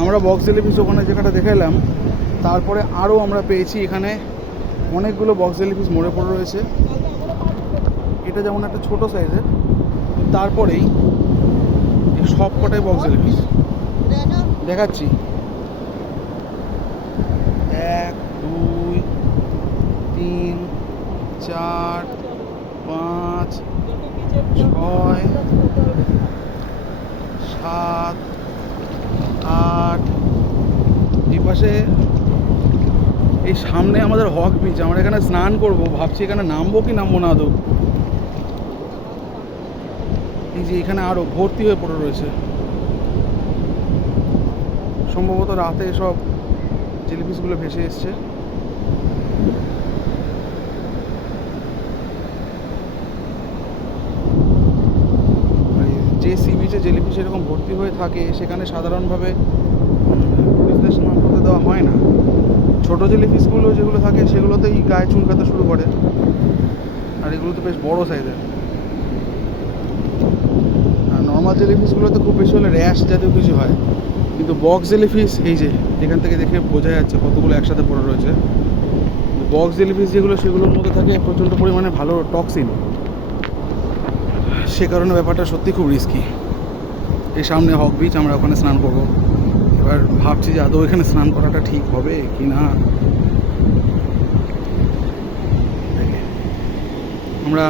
আমরা box jellyfish ওখানে যেখানে দেখালাম, তারপরে আরও আমরা পেয়েছি এখানে অনেকগুলো বক্স জেলিফিশ মরে পড়ে রয়েছে। এটা যেমন একটা ছোটো সাইজের, তারপরেই সব কটাই বক্স জেলিফিশ দেখাচ্ছি। 1 2 3 4 5 6 7 8। এই পাশে এই সামনে আমাদের হক বিচ, আমরা এখানে স্নান করব, ভাবছি এখানে নামবো কি নামবো না আদৌ। এই যে এখানে আরও ভর্তি হয়ে পড়ে রয়েছে, সম্ভবত রাতে সব জেলিফিশগুলো ভেসে এসছে। যে সি বিচে জেলিফিশ এরকম ভর্তি হয়ে থাকে সেখানে সাধারণভাবে টুরিস্টদের স্নান করতে দেওয়া হয় না। ছোটো জেলিফিশগুলো যেগুলো থাকে সেগুলোতেই গায়ে চুলকাতে শুরু করে, আর এগুলো তো বেশ বড়ো সাইজের। আর নর্মাল জেলিফিশগুলোতে খুব বেশি হলে র্যাশ জাতীয় কিছু হয়, কিন্তু বক্স জেলিফিশ এই যে এখান থেকে দেখে বোঝা যাচ্ছে কতগুলো একসাথে পড়ে রয়েছে। বক্স জেলিফিশ যেগুলো সেগুলোর মধ্যে থাকে প্রচণ্ড পরিমাণে ভালো টক্সিন, সে কারণে ব্যাপারটা সত্যি খুব রিস্কি। এই সামনে হক বিচ, আমরা ওখানে স্নান করব। এবার ভাবছি যে আদৌ এখানে স্নান করাটা ঠিক হবে কি না। আমরা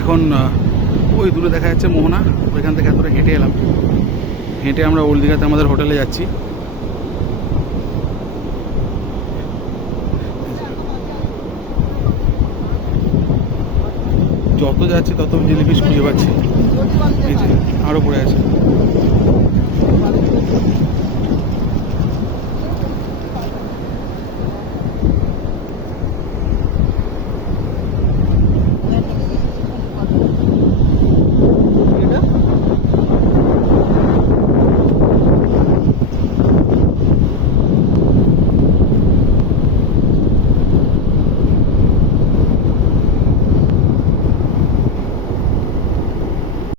এখন ওই দূরে দেখা যাচ্ছে মোহনা, ওইখান থেকে এতটা হেঁটে এলাম। হেঁটে আমরা ওল্ড দীঘাতে আমাদের হোটেলে যাচ্ছি। যত যাচ্ছি তত জেলিফিশ খুঁজে পাচ্ছি। এই যে আরও পড়ে আছে।